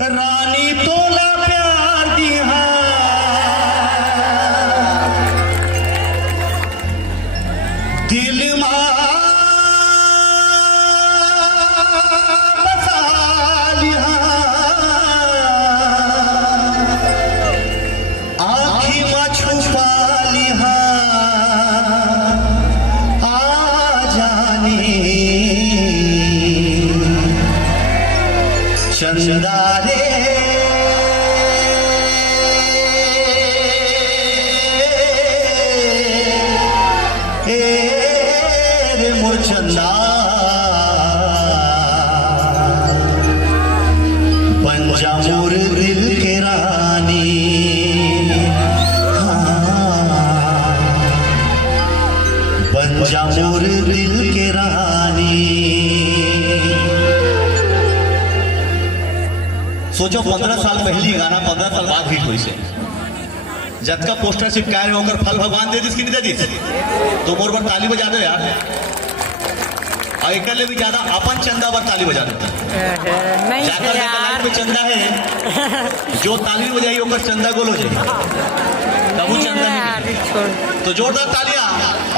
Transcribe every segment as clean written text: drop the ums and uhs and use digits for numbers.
रानी तोला प्यार दिया दिल बसा लिया आँखी में छुपा लिया आ जाने चंदा रे मोर चंदा बन जा मोर दिल के रानी बन जा मोर दिल के रानी। सोचो 15 साल पहले गाना 15 साल बाद हिट हुई से जब का पोस्टर चिपकाए होकर फल भगवान दे दिस कि नहीं दे दिस तो मोर पर ताली बजा दो यार और एक भी ज्यादा अपन चंदा पर ताली बजा देता जाकर लाइफ में चंदा है जो ताली बजाई होकर चंदा गोल हो जाए तब वो चंदा नहीं। तो जोरदार तालियां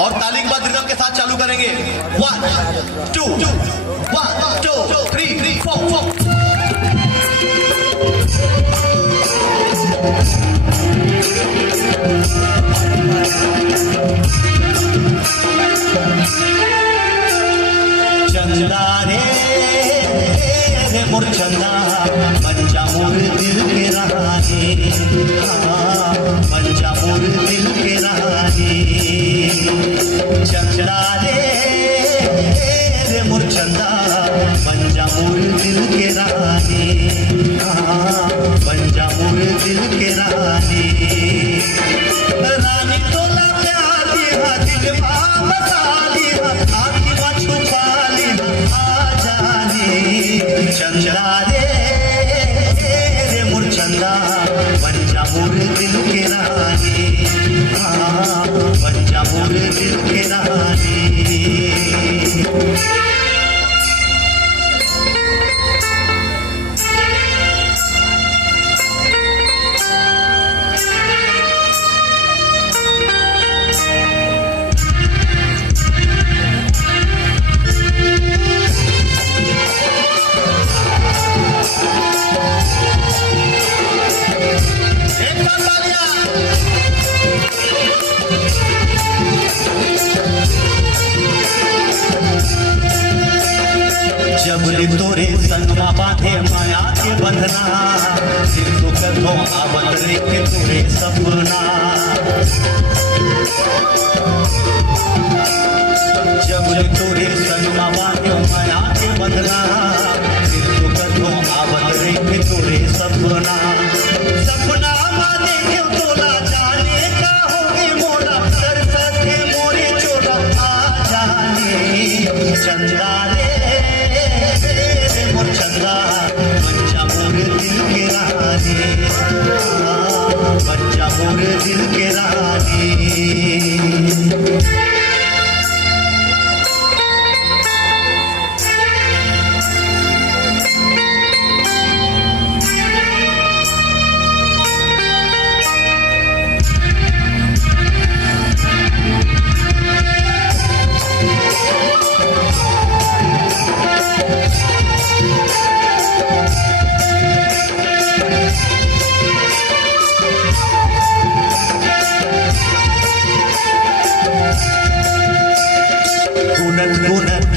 और ताली के बाद रिदम के साथ चालू करेंगे 1 2 1 2 3 4 चंदा रे मोर चंदा बन जा मोर दिल के रानी बन जा मोर दिल के रानी। चंदा रे मोर चंदा बन जा मोर दिल के रानी बन जा मोर दिल के रानी। रानी तोला प्यार दिया दिल बसा लिया आँखी में छुपा लिया आ जाने चंदा रे मोर चंदा बन जा मोर दिल के रानी बन जा मोर दिल के रानी। जब तोरे संगमा बांधे माया के बंधना दिल तो कदों आवत के तोरे सपना। जब तोरे संगमा बांधे माया के बंधना दिल तो कदों आवत के तोरे सपना। सपना माने क्यों तोला जाने का होगे मोला सर सके मोरे चोला आ जाने चंदा रे मोर चंदा बन जा मोर दिल के रानी बन जा मोर दिल के रानी।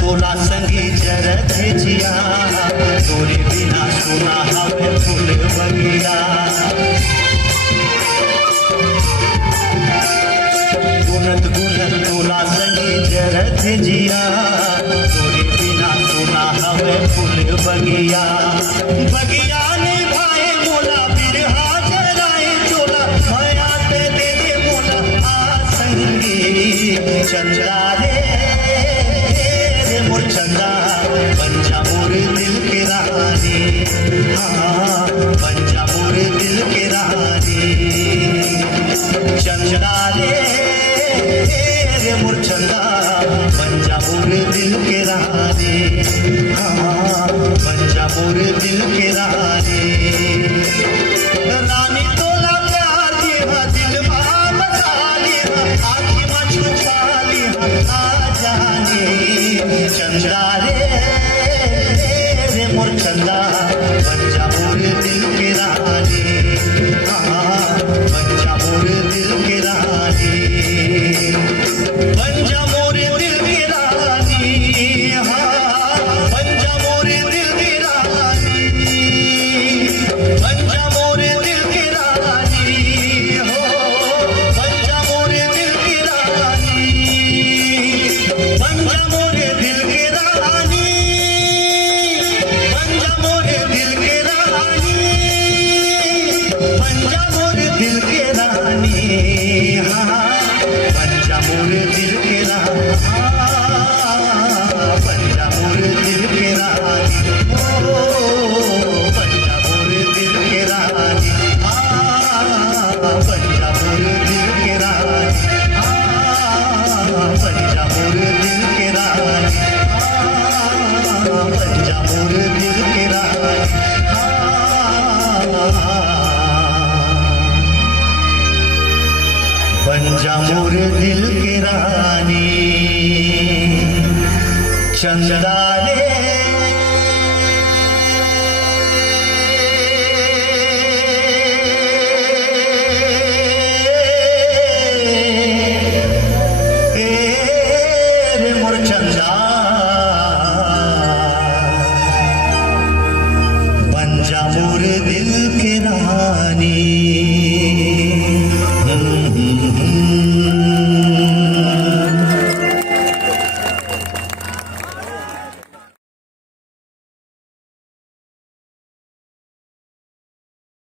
तोला संगी जरत जिया तोरे बिना सुना हमें फूल बगिया। गुनत तोला संगी जरत जिया तोरे बिना सुना हमें फूल बगिया। बगिया ने भाई मोला बिरहा जराए चोला माया ते दे मोला आ संगी चंदा रे मोर चंदा बन जा मोर दिल के रानी बन जा मोर दिल के रानी। चंदा रे मोर चंदा बन जा मोर दिल के रानी बन जा मोर दिल के रानी। चंदा रे मोर चंदा बच्चा मोर दिल के रानी बच्चा मोर दिल के रानी बच्चा मोर दिल के रानी बच्चा मोर दिल के रानी बच्चा मोर दिल के रानी हो बच्चा मोर दिल के रानी बच्चा मोर दिल के रानी बच्चा मोर दिल के रानी बच्चा मोर दिल के रानी बच्चा मोर दिल के रानी बच्चा मोर दिल के रानी ओ बच्चा मोर दिल के रानी बच्चा मोर दिल के रानी बच्चा मोर दिल के रानी बच्चा मोर दिल के रानी बच्चा मोर दिल के रानी चंदा रे